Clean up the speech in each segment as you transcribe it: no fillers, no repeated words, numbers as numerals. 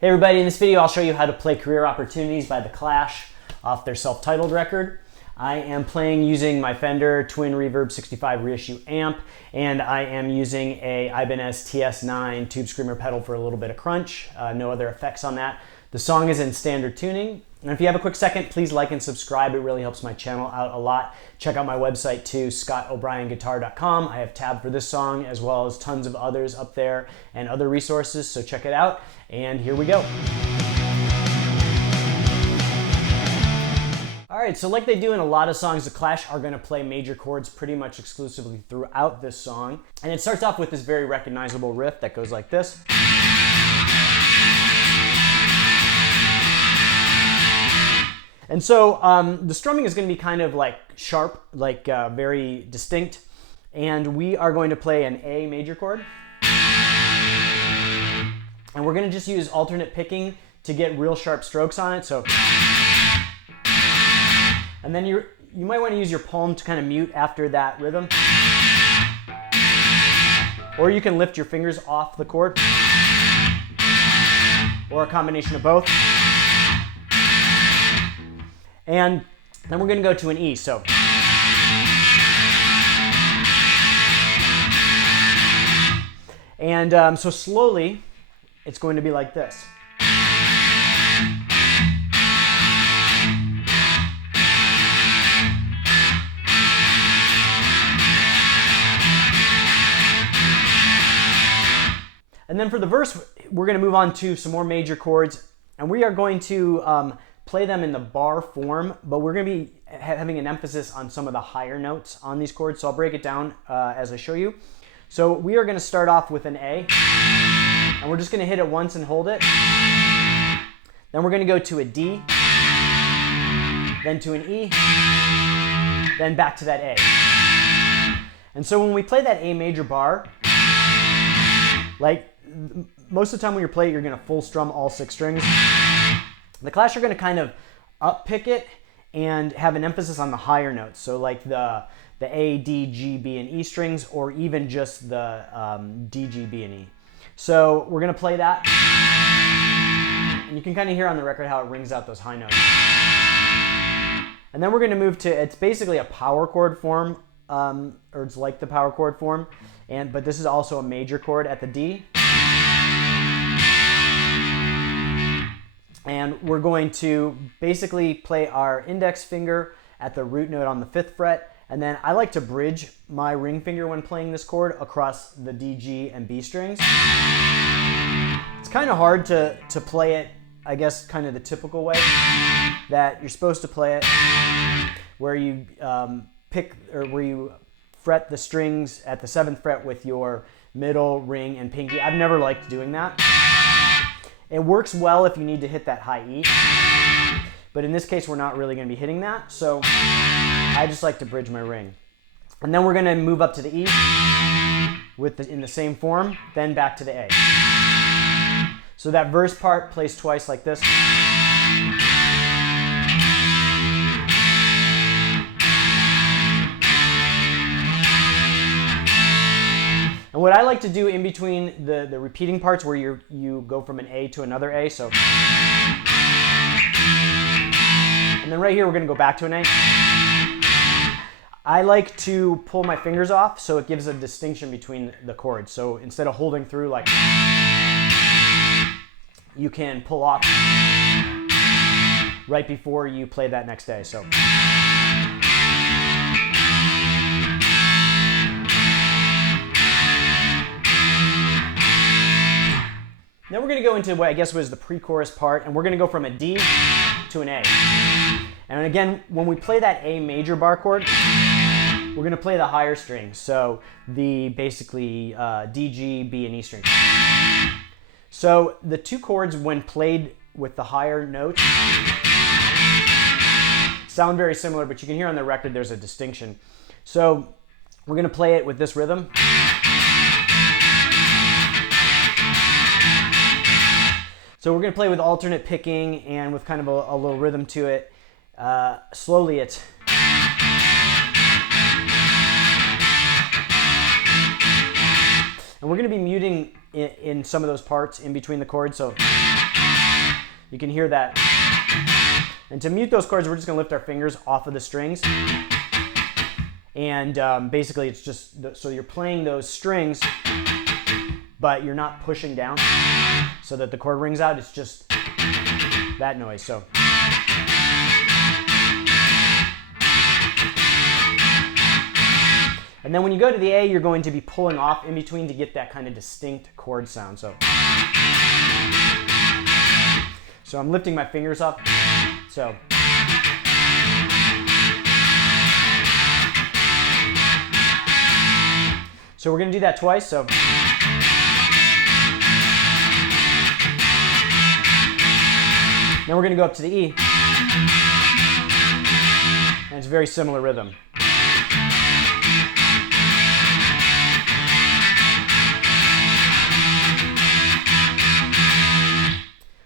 Hey everybody, in this video I'll show you how to play Career Opportunities by The Clash off their self-titled record. I am playing using my Fender Twin Reverb 65 reissue amp, and I am using a Ibanez TS9 Tube Screamer pedal for a little bit of crunch. No other effects on that. The song is in standard tuning. And if you have a quick second, please like and subscribe. It really helps my channel out a lot. Check out my website too, scottobryanguitar.com. I have a tab for this song as well as tons of others up there and other resources, so check it out. And here we go. All right, so like they do in a lot of songs, The Clash are gonna play major chords pretty much exclusively throughout this song. And it starts off with this very recognizable riff that goes like this. And so the strumming is going to be kind of like sharp, like very distinct. And we are going to play an A major chord. And we're going to just use alternate picking to get real sharp strokes on it. So, and then you might want to use your palm to kind of mute after that rhythm. Or you can lift your fingers off the chord. Or a combination of both. And then we're going to go to an E. So so slowly, it's going to be like this. And then for the verse, we're going to move on to some more major chords, and we are going to play them in the bar form, but we're going to be having an emphasis on some of the higher notes on these chords, so I'll break it down as I show you. So we are going to start off with an A, and we're just going to hit it once and hold it. Then we're going to go to a D, then to an E, then back to that A. And so when we play that A major bar, like most of the time when you play it, you're going to full strum all 6 strings. The Clash are going to kind of up pick it and have an emphasis on the higher notes. So like the A, D, G, B, and E strings, or even just the D, G, B, and E. So we're going to play that. And you can kind of hear on the record how it rings out those high notes. And then we're going to move to, it's basically a power chord form, or it's like the power chord form, but this is also a major chord at the D. And we're going to basically play our index finger at the root note on the 5th fret. And then I like to bridge my ring finger when playing this chord across the D, G, and B strings. It's kind of hard to play it, I guess, kind of the typical way that you're supposed to play it, where you where you fret the strings at the 7th fret with your middle, ring, and pinky. I've never liked doing that. It works well if you need to hit that high E, but in this case we're not really going to be hitting that, so I just like to bridge my ring. And then we're going to move up to the E in the same form, then back to the A. So that verse part plays twice like this. And what I like to do in between the repeating parts where you go from an A to another A, so. And then right here we're going to go back to an A. I like to pull my fingers off so it gives a distinction between the chords. So instead of holding through like, you can pull off right before you play that next A. So. Then we're going to go into what I guess was the pre-chorus part, and we're going to go from a D to an A. And again, when we play that A major bar chord, we're going to play the higher strings, so the basically D, G, B, and E strings. So the 2 chords, when played with the higher notes, sound very similar, but you can hear on the record there's a distinction. So we're going to play it with this rhythm. So we're going to play with alternate picking and with kind of a little rhythm to it. Slowly it's. And we're going to be muting in some of those parts in between the chords, so you can hear that. And to mute those chords, we're just gonna lift our fingers off of the strings. And basically it's just, so you're playing those strings, but you're not pushing down so that the chord rings out. It's just that noise. So. And then when you go to the A, you're going to be pulling off in between to get that kind of distinct chord sound. So I'm lifting my fingers up. So we're going to do that twice. So now we're going to go up to the E. And it's a very similar rhythm.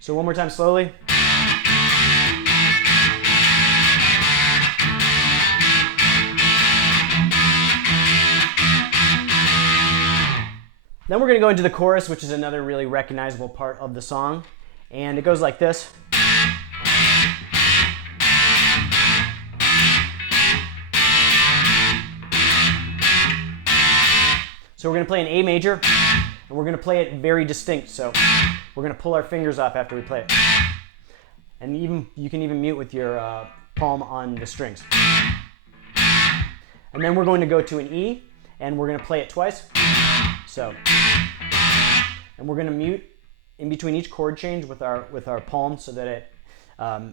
So one more time slowly. Then we're going to go into the chorus, which is another really recognizable part of the song. And it goes like this. So we're going to play an A major, and we're going to play it very distinct. So we're going to pull our fingers off after we play it. And you can even mute with your palm on the strings. And then we're going to go to an E, and we're going to play it twice. So, and we're going to mute in between each chord change with our palm so that it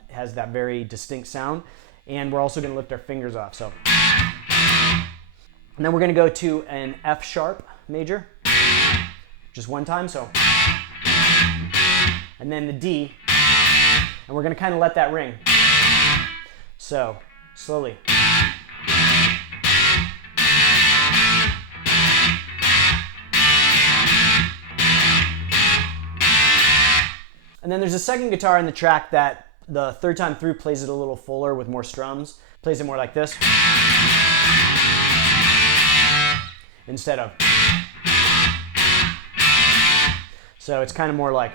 has that very distinct sound. And we're also going to lift our fingers off. So, and then we're going to go to an F sharp major, just one time. So, and then the D, and we're going to kind of let that ring. So, slowly. And then there's a second guitar in the track that the third time through plays it a little fuller with more strums. Plays it more like this. Instead of. So it's kind of more like.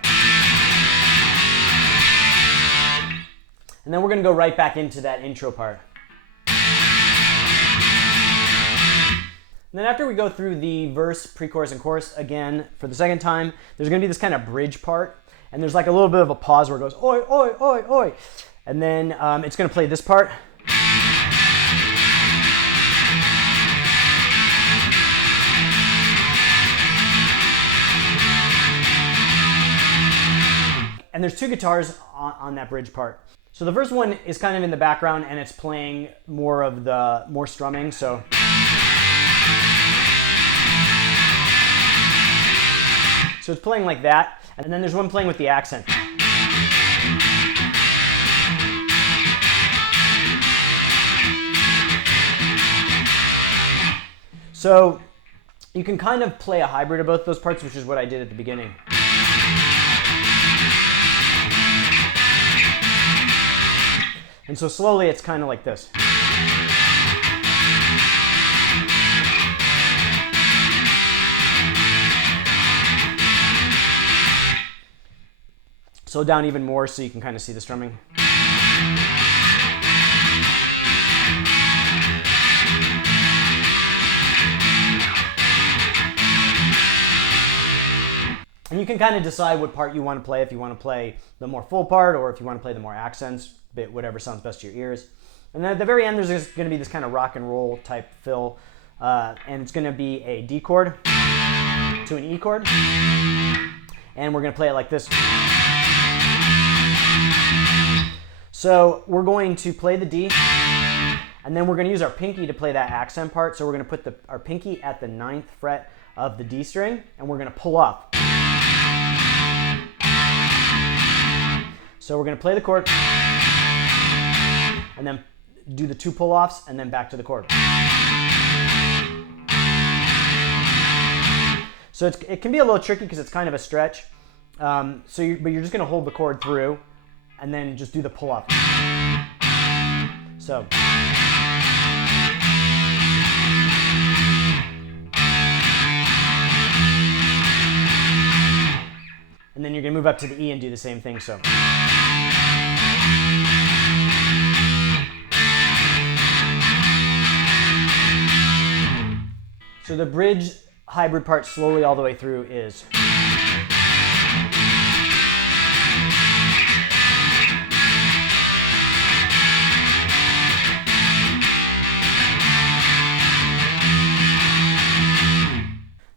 And then we're going to go right back into that intro part. And then after we go through the verse, pre-chorus, and chorus again for the second time, there's going to be this kind of bridge part. And there's like a little bit of a pause where it goes, oi, oi, oi, oi. And then it's going to play this part. And there's two guitars on that bridge part. So the first one is kind of in the background and it's playing more strumming. So it's playing like that. And then there's one playing with the accent. So you can kind of play a hybrid of both those parts, which is what I did at the beginning. And so slowly it's kind of like this. Slow down even more so you can kind of see the strumming. And you can kind of decide what part you want to play, if you want to play the more full part or if you want to play the more accents, whatever sounds best to your ears. And then at the very end there's going to be this kind of rock and roll type fill, and it's going to be a D chord to an E chord, and we're going to play it like this. So we're going to play the D, and then we're going to use our pinky to play that accent part. So we're going to put our pinky at the 9th fret of the D string, and we're going to pull off. So we're going to play the chord, and then do the 2 pull-offs, and then back to the chord. So it can be a little tricky because it's kind of a stretch. But you're just going to hold the chord through, and then just do the pull-off. So. And then you're gonna move up to the E and do the same thing, so. So the bridge hybrid part slowly all the way through is.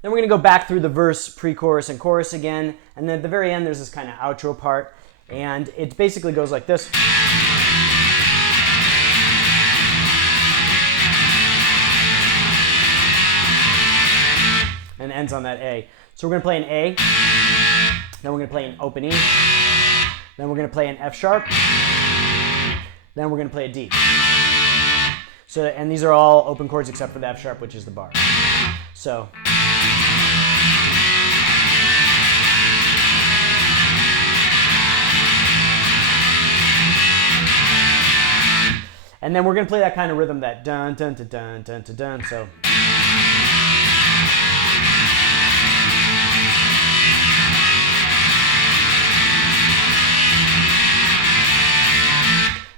Then we're going to go back through the verse, pre-chorus, and chorus again. And then at the very end, there's this kind of outro part. And it basically goes like this. And ends on that A. So we're going to play an A. Then we're going to play an open E. Then we're going to play an F sharp. Then we're going to play a D. So, and these are all open chords except for the F sharp, which is the bar. So. And then we're going to play that kind of rhythm, that dun dun dun dun dun dun dun. So.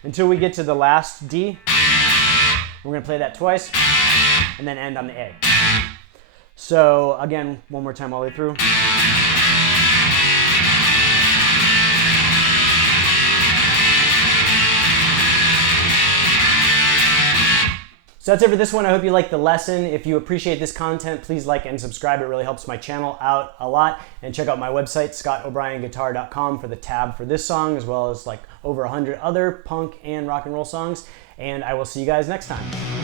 Until we get to the last D. We're going to play that twice and then end on the A. So again, one more time all the way through. So that's it for this one. I hope you liked the lesson. If you appreciate this content, please like and subscribe. It really helps my channel out a lot. And check out my website, scottobryanguitar.com, for the tab for this song, as well as like over 100 other punk and rock and roll songs. And I will see you guys next time.